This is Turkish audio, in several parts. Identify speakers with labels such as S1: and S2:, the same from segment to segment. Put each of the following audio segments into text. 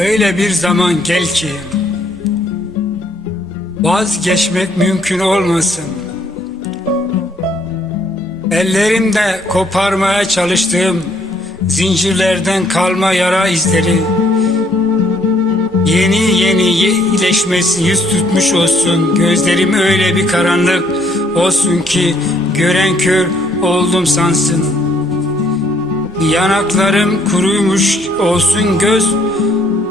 S1: Öyle bir zaman gel ki vazgeçmek mümkün olmasın. Ellerimde koparmaya çalıştığım zincirlerden kalma yara izleri yeni yeni iyileşmesi yüz tutmuş olsun. Gözlerim öyle bir karanlık olsun ki gören kör oldum sansın. Yanaklarım kuruymuş olsun göz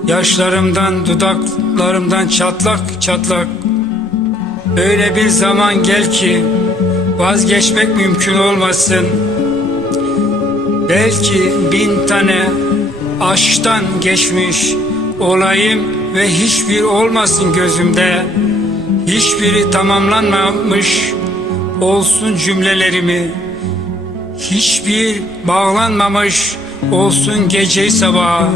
S1: Yaşlarımdan dudaklarımdan çatlak çatlak. Öyle bir zaman gel ki vazgeçmek mümkün olmasın. Belki bin tane aşktan geçmiş olayım ve hiçbir olmasın gözümde. Hiçbiri tamamlanmamış olsun cümlelerimi. Hiçbir bağlanmamış olsun gece sabaha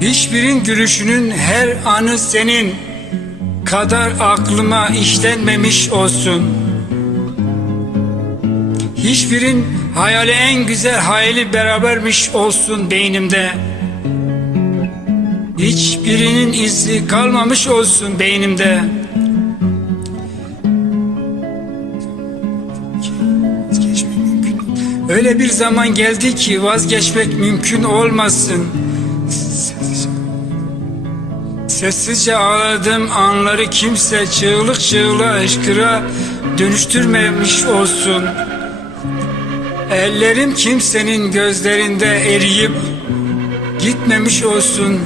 S1: Hiçbirin gülüşünün her anı senin kadar aklıma işlenmemiş olsun. Hiçbirin hayali en güzel hayali berabermiş olsun beynimde. Hiçbirinin izi kalmamış olsun beynimde. Öyle bir zaman geldi ki vazgeçmek mümkün olmasın. Sessizce ağladığım anları kimse çığlık çığlığa hıçkıra dönüştürmemiş olsun. Ellerim kimsenin gözlerinde eriyip gitmemiş olsun.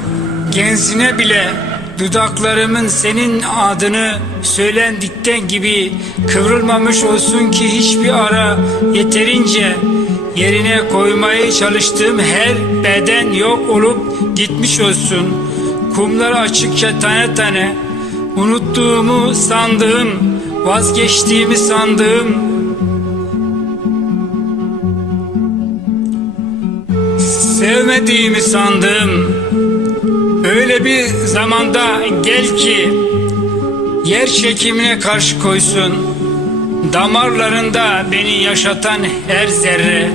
S1: Genzine bile dudaklarımın senin adını söylendikten gibi kıvrılmamış olsun ki hiçbir ara yeterince yerine koymaya çalıştığım her beden yok olup gitmiş olsun. Kumlar açıkça tane tane. Unuttuğumu sandığım, vazgeçtiğimi sandığım. Sevmediğimi sandığım. Öyle bir zamanda gel ki yer çekimine karşı koysun. Damarlarında beni yaşatan her zerre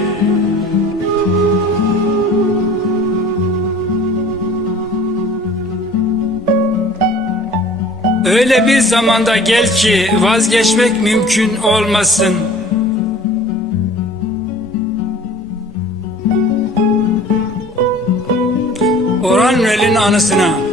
S1: Öyle bir zamanda gel ki vazgeçmek mümkün olmasın. Orhan Veli'nin anısına